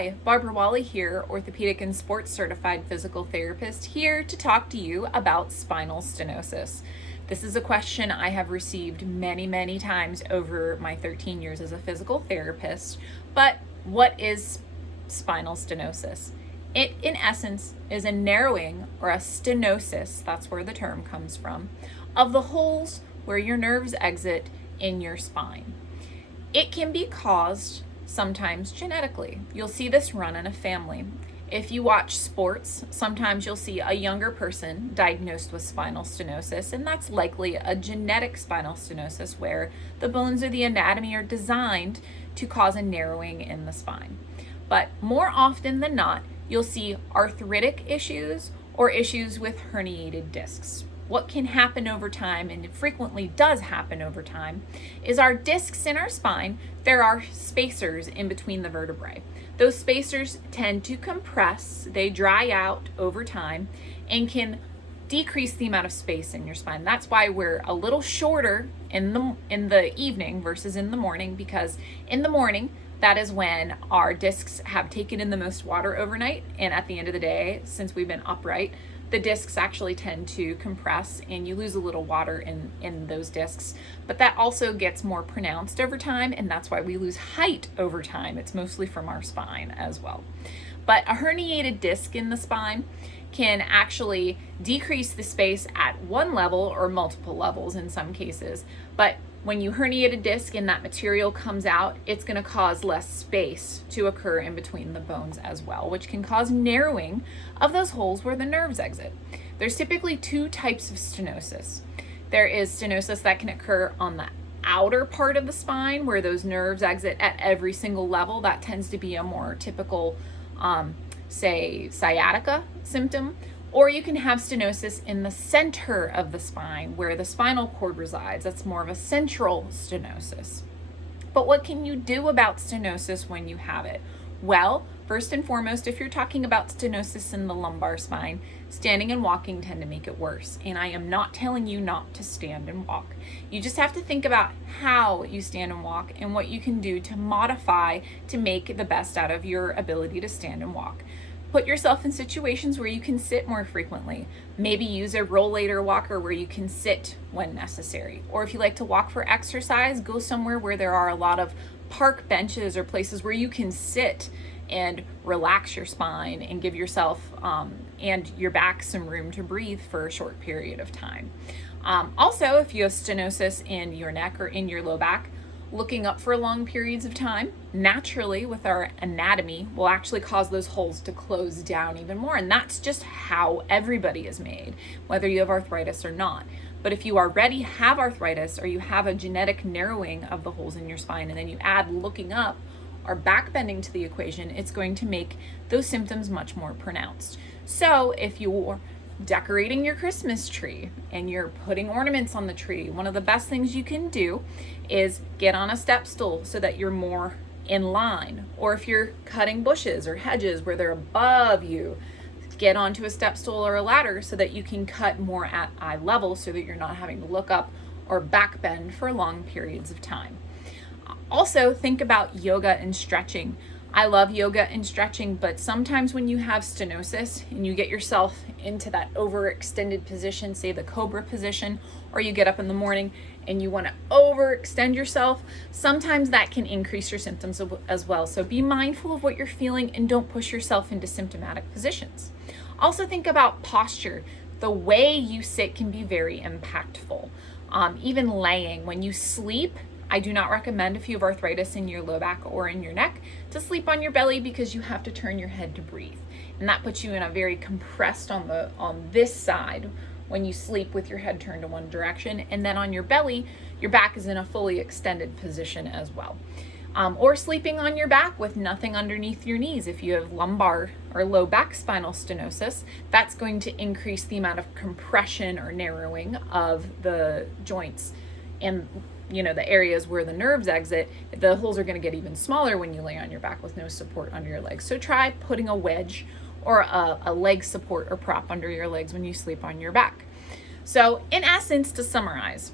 Hi, Barbara Wally here, orthopedic and sports certified physical therapist, here to talk to you about spinal stenosis. This is a question I have received many times over my 13 years as a physical therapist. But what is spinal stenosis? It, in essence, is a narrowing or a stenosis, that's where the term comes from, of the holes where your nerves exit in your spine. It can be caused sometimes genetically. You'll see this run in a family. If you watch sports, sometimes you'll see a younger person diagnosed with spinal stenosis, and that's likely a genetic spinal stenosis where the bones or the anatomy are designed to cause a narrowing in the spine. But more often than not, you'll see arthritic issues or issues with herniated discs. What can happen over time, and it frequently does happen over time, is our discs in our spine, there are spacers in between the vertebrae. Those spacers tend to compress, they dry out over time, and can decrease the amount of space in your spine. That's why we're a little shorter in the evening versus in the morning, because in the morning, that is when our discs have taken in the most water overnight, and at the end of the day, since we've been upright, the discs actually tend to compress and you lose a little water in those discs. But that also gets more pronounced over time, and that's why we lose height over time. It's mostly from our spine as well. But a herniated disc in the spine can actually decrease the space at one level or multiple levels in some cases. But when you herniate a disc and that material comes out, it's going to cause less space to occur in between the bones as well, which can cause narrowing of those holes where the nerves exit. There's typically two types of stenosis. There is stenosis that can occur on the outer part of the spine where those nerves exit at every single level. That tends to be a more typical, say, sciatica symptom. Or you can have stenosis in the center of the spine where the spinal cord resides. That's more of a central stenosis. But what can you do about stenosis when you have it? Well, first and foremost, if you're talking about stenosis in the lumbar spine, standing and walking tend to make it worse. And I am not telling you not to stand and walk. You just have to think about how you stand and walk and what you can do to modify to make the best out of your ability to stand and walk. Put yourself in situations where you can sit more frequently. Maybe use a rollator walker where you can sit when necessary. Or if you like to walk for exercise, go somewhere where there are a lot of park benches or places where you can sit and relax your spine and give yourself and your back some room to breathe for a short period of time. Also, if you have stenosis in your neck or in your low back, looking up for long periods of time, naturally with our anatomy, will actually cause those holes to close down even more. And that's just how everybody is made, whether you have arthritis or not. But if you already have arthritis or you have a genetic narrowing of the holes in your spine, and then you add looking up or back bending to the equation, it's going to make those symptoms much more pronounced. So if you're decorating your Christmas tree and you're putting ornaments on the tree, one of the best things you can do is get on a step stool so that you're more in line. Or if you're cutting bushes or hedges where they're above you, get onto a step stool or a ladder so that you can cut more at eye level so that you're not having to look up or back bend for long periods of time. Also, think about yoga and stretching. I love yoga and stretching, but sometimes when you have stenosis and you get yourself into that overextended position, say the cobra position, or you get up in the morning and you want to overextend yourself, sometimes that can increase your symptoms as well. So be mindful of what you're feeling and don't push yourself into symptomatic positions. Also think about posture. The way you sit can be very impactful. Even laying, when you sleep, I do not recommend, if you have arthritis in your low back or in your neck, to sleep on your belly because you have to turn your head to breathe. And that puts you in a very compressed on this side when you sleep with your head turned to one direction. And then on your belly, your back is in a fully extended position as well. Or sleeping on your back with nothing underneath your knees. If you have lumbar or low back spinal stenosis, that's going to increase the amount of compression or narrowing of the joints and the areas where the nerves exit. The holes are going to get even smaller when you lay on your back with no support under your legs. So try putting a wedge or a leg support or prop under your legs when you sleep on your back. So in essence, to summarize,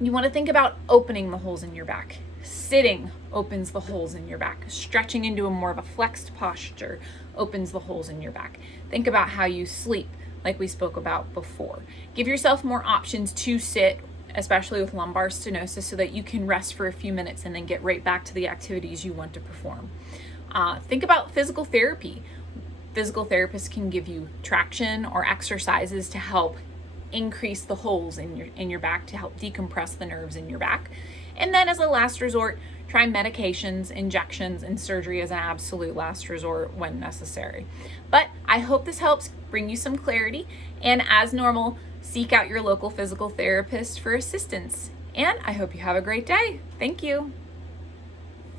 you want to think about opening the holes in your back. Sitting opens the holes in your back. Stretching into a more of a flexed posture opens the holes in your back. Think about how you sleep, like we spoke about before. Give yourself more options to sit, especially with lumbar stenosis, so that you can rest for a few minutes and then get right back to the activities you want to perform. Think about physical therapy. Physical therapists can give you traction or exercises to help increase the holes in your back, to help decompress the nerves in your back. And then as a last resort, try medications, injections, and surgery as an absolute last resort when necessary. But I hope this helps bring you some clarity, and as normal, seek out your local physical therapist for assistance. And I hope you have a great day. Thank you.